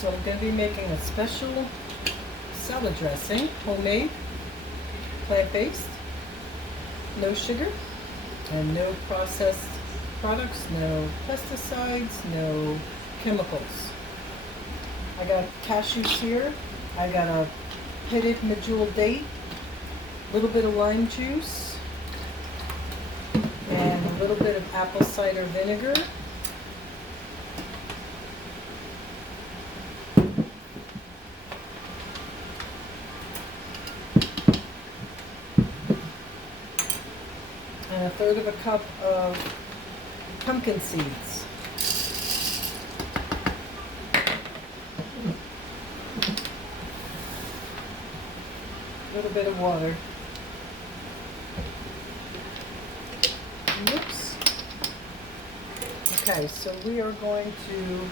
So I'm going to be making a special salad dressing, homemade, plant-based, no sugar, and no processed products, no pesticides, no chemicals. I got cashews here. I got a pitted Medjool date, a little bit of lime juice, and a little bit of apple cider vinegar. And a third of a cup of pumpkin seeds. A little bit of water. Oops. Okay, so we are going to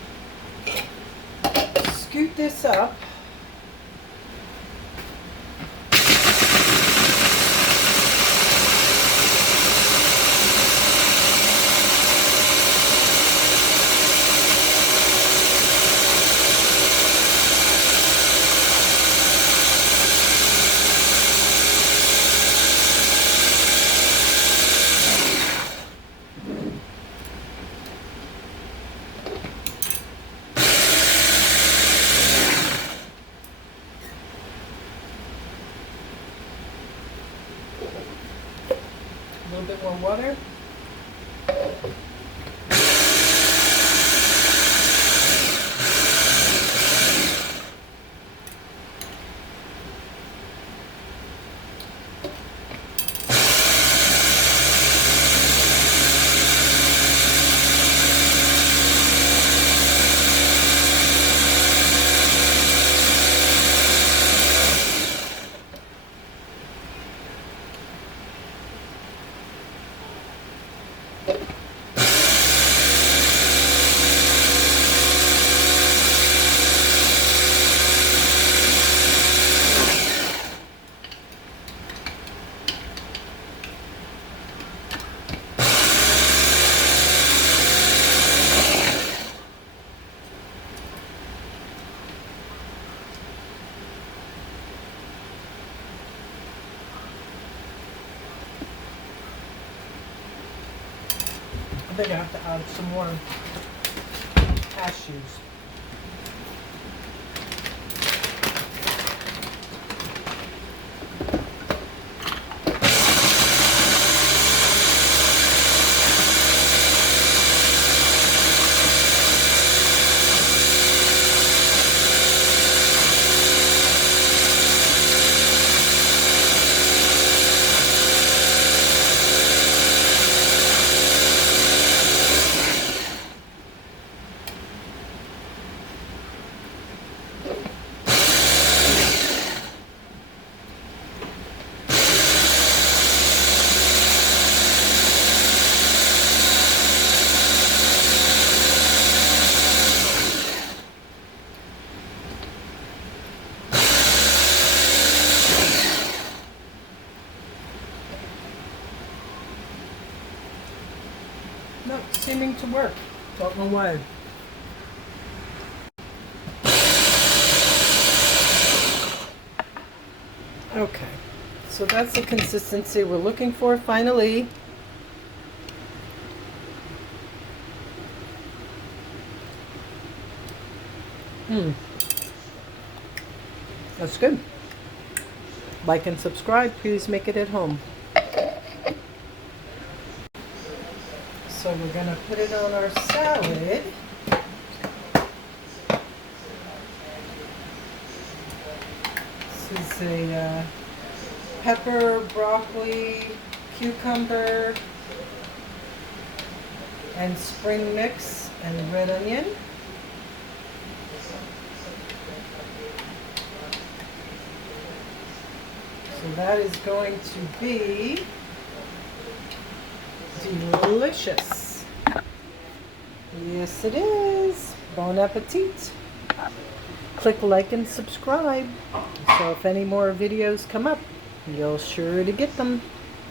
scoot this up. A little bit more water. I think I have to add some more cashews. No, it's seeming to work. Don't know why. Okay, so that's the consistency we're looking for finally. That's good. Like and subscribe. Please make it at home. So we're going to put it on our salad. This is a pepper, broccoli, cucumber, and spring mix, and red onion. So that is going to be delicious. Yes, it is. Bon appetit. Click like and subscribe. So if any more videos come up, you'll sure to get them.